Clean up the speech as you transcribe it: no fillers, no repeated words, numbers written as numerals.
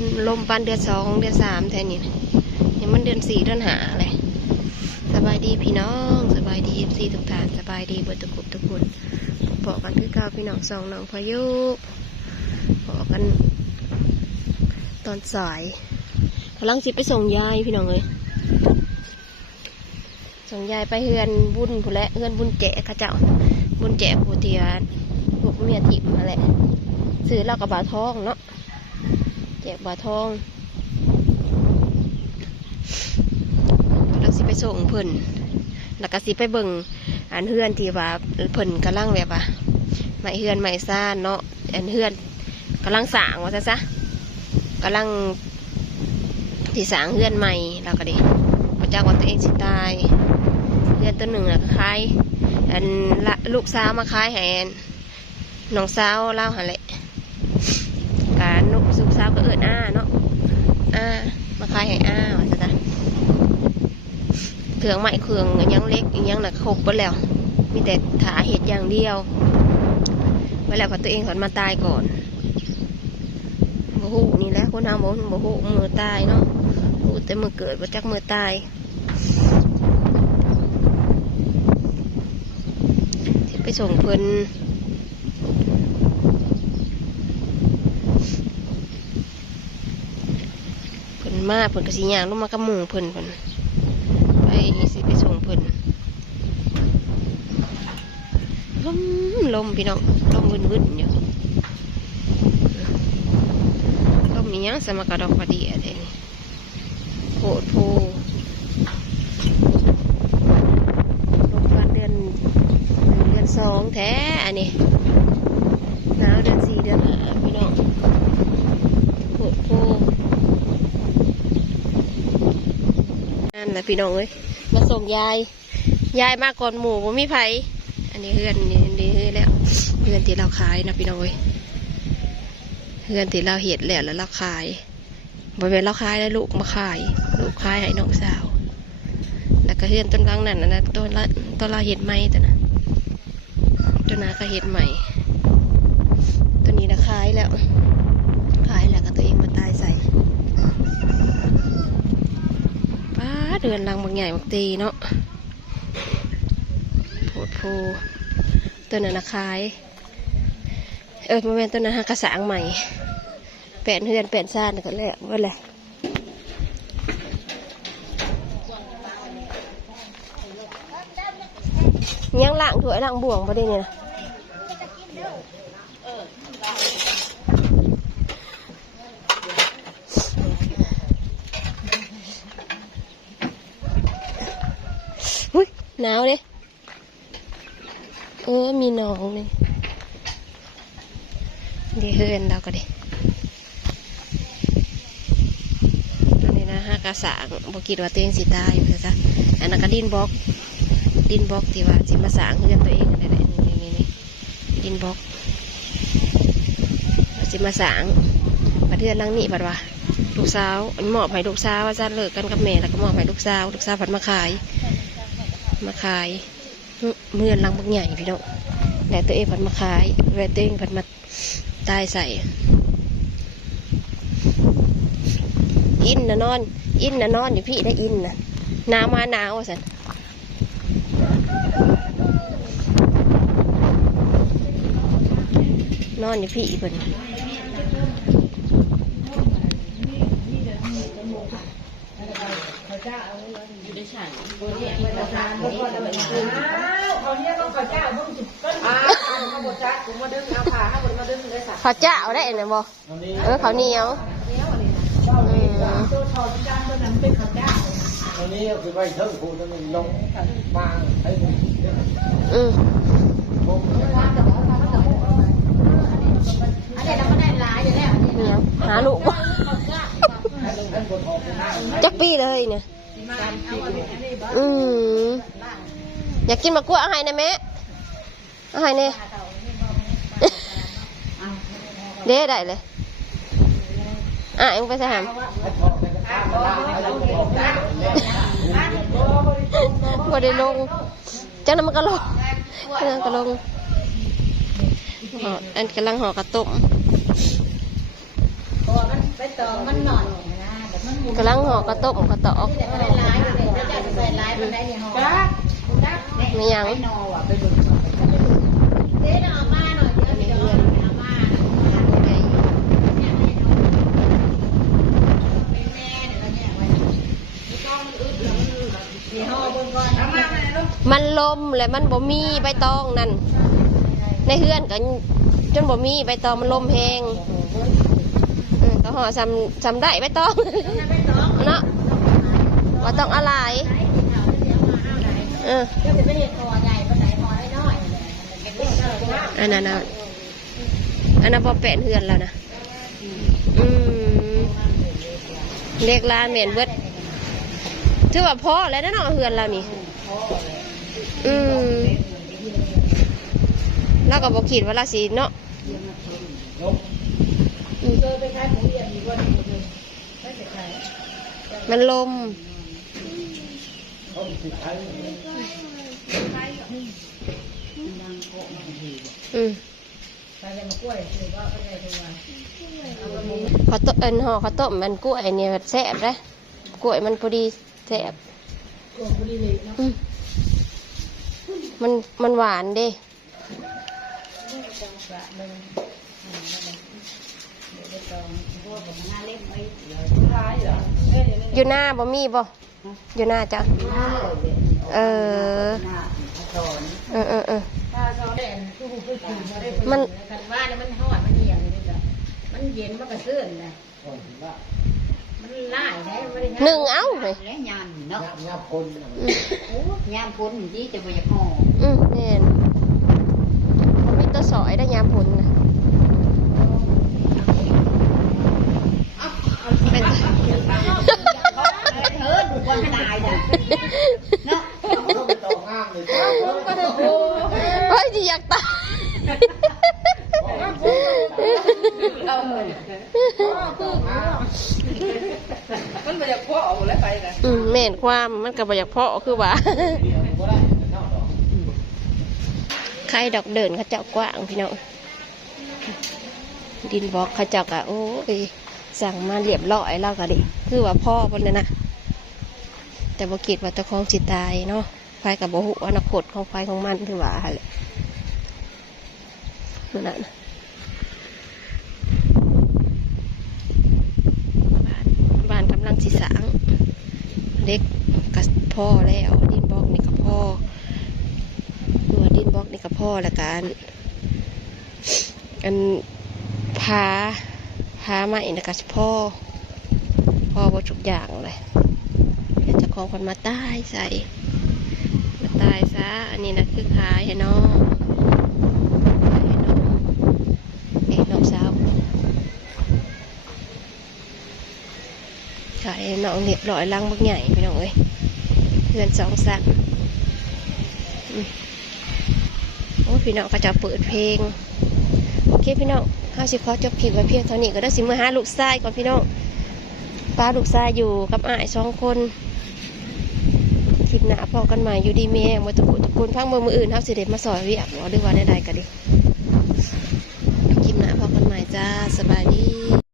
นลมปันเดือน2เดือน3แทนนี่ยังมันเดือน4เดือน5อะไรสบายดีพี่น้องสบายดีFCทุกท่านสบายดีเบิดทุกคนบอกกันคือเก่าพี่น้องสองน้องพายุบอกกันตอนสายกำลังสิไปส่งยายพี่น้องเลยส่งยายไปเฮือนบุญผู้และเฮือนบุญแจกข้าเจ้าบุญแจกผู้เทียนพวกเมียทิพย์มาแหละซื้อเหล้ากับบาทองเนาะแจกบาทองเราสิไปส่งเพิ่นแล้วก็สิไปเบิ่งอันเฮือนที่ว่าเพิ่นกำลังแบบว่าไม้เฮือนไม้ซ่านเนาะอันเฮือนกำลังสร้างว่าซะกำลังที่สร้างเฮือนใหม่แล้วก็ดิพระเจ้าว่าตัวเองสิตายเฮือนตัวหนึ่งน่ะคล้ายอันลูกสาวมาคล้ายแหนน้องสาวเล่าหันแหละการลูกสาวก็เอิ้นอ้าเนาะอ้ามาคล้ายให้อ้าว่าซะเครื่องไม้เครื่องยังเล็กยังหนักครบไปแล้วมีแต่ถาเห็ดอย่างเดียวไว้แล้วพอตัวเองถอนมาตายก่อนโมโหนี่แหละคนทำโมโหมือตายเนาะโอ้แต่มือเกิดมาจากมือตายที่ไปส่งเพิ่นมาเพิ่นกระสีย่างลงมากระมุงเพิ่นไปส่งเพิ่นลมพี่น้องลมวุ่นอยู่ลมมีหยังสมากระดอกกระเดียเลยโผล่โผล่ลมปานเดือน1เดือน2แท้อันนี้หนาวเดือน4เดือน5พี่น้องโผล่โผล่นั่นแหละพี่น้องเอ้ยมาส่งยายมาก่อนหมู่บ่มีไผอันนี้เฮือนนี่แล้วเฮือนที่เราขายนะพี่น้องเอ้ยเฮือนที่เราเห็ดแล้วเราขายบริเวณเราขายแล้วลูกมาขายลูกขายให้น้องสาวแล้วก็เฮือนต้นกลางนั่นนะต้นเราเห็ดใหม่แต่นะต้นนาก็เห็ดใหม่ตัวนี้เราขายแล้วก็ตัวเองมาตายใส่ป้าเดือนรังบางใหญ่บางตีเนาะโผล่โผล่ตัวนั้นขายมาเป็นตัวนั้นกระสังใหม่แปะเฮือนแปะซ่านกันแล้วว่าอะไรยังล้างถ้วยล้างบ่วงพอดีเนี่ยหุ้ยหนาวเลยมีน้องเลยดีเฮือนเราก็ดิตัวนี้นะฮะกระสังบอกคิดว่าตัวเองสิตายอยู่ซะอันนั้นก็ดินบล็อกที่ว่าสิมาสร้างเฮือนตัวเองอะไรนี่ดินบล็อกสิมาสร้างประเทศลังนี่บัดว่าลูกสาวมอบให้ลูกสาวว่าจะเลิกกันกับแม่แล้วก็มอบให้ลูกสาวผัดมาขายเมื่อนลังบักใหญ่พี่น้องแต่ตัวเองผัดมาขายแวตัวเองผัดมาตายใส่อินนะนอนอยู่พี่ได้อินนะหนาวมาหนาวสันนอนอยู่พี่เพิ่นข้าวเจ้าได้เนี่ยบ่ข้าวเหนียวอันนี้คือใบเทิงผูจะมันลงบางใช้หาลูกจักปีเลยเนี่ยอยากกินมะกรูดเอาให้นะแม่เอาให้เนี่ยเด้ได้เลยเอ็งไปใส่หามบ่ได้ลงจังนั้นมันก็ลงอันกำลังห่อกระตุ่ม ไปตองมันหน่อยนะแบบมันหมุน กำลังห่อกระต้มกระตอก นี่แหละก็ได้ร้ายอยู่เลยแล้วจะใส่ร้ายมันได้ยังห่อจ้า ไม่ยัง ไปนอว่ะไปดูเจ๊เอามาหน่อยเดี๋ยวเอามามันลมและมันบ่มีใบตองนั่นในเฮือนกันจนบ่มีใบตองมันลมแหงก็ห่อซ้ำได้ใบตองเนาะว่าต้องอะไรอันนั้นพอแปะเฮือนแล้วนะเล็กลานเหม็นเบิดถือว่าพอแล้วนะเนาะเฮือนเรานี่แล้วก็บอกขีดว่าราศีเนาะมันลมเขาต้มห่อเขาต้มมันกล้วยเนี่ยแซ่บนะกล้วยมันพอดีแซ่บมันหวานดิอยู่หน้าบ่มีบ่อยู่หน้าจ้ะมันว่าเนี่ยมันหอดมันเหี่ยวเลยจ้ะมันเย็นมันกระเตื้อนเลยมันไล่ได้ไม่ได้ หนึ่งเอ้าเลย แล้วยามเนาะ ยามคน ยามพ้นที่จะไปห่อ เนี่ยมันมีตัวสอยได้ยามผลนะเป็นดูคนตายเลยเนาะ ต่อห้างเลย เฮ้ยจีอยากตายมันมาจากพ่อเอาแล้วไปนะ แม่นความมันก็บ่อยากเพาะคือว่าใครดอกเดินเขาเจ้ากว้างพี่น้องดินบล็อกเขาเจ้ากะโอ้ยสั่งมาเรียบร้อยแล้วก็ดิคือว่าพ่อคนนั้นนะแต่บ่คิดว่าตะคองสิตายเนาะไฟกับบ่ฮู้อนาคตของไฟของมันคือว่าหั่นแหละนั่นน่ะบ้านกำลังสิสร้างเล็กกับพ่อแล้วดินบล็อกนี่กับพ่อตัวดินบล็อกนี่กับพ่อแล้วกันอันพามาอีกกับพ่อว่าทุกอย่างเลยเจะของคนมาตายใส่มาตายซะอันนี้นะคือขายให้น้องน้องสาวขายให้น้องเรียบร้อยลังบักใหญ่พี่น้องเอ้ยเพื่อนสองสันโอ้พี่น้องก็จะเปิดเพลงโอเคพี่น้องห้าสิขอจบคลิปไว้เพียงเท่านี้ก็ได้สิมือหาลูกชายก่อนพี่น้องป้าลูกชายอยู่กับอ้าย2 คนคลิปหน้าพอกันใหม่อยู่ดีแม่มาตะกุตะกุนพังมืออื่นเขาสิเด็ดมาสอยเวียกหรือว่าได้ๆกันดิคลิปหน้าพอกันใหม่จ้าสบาย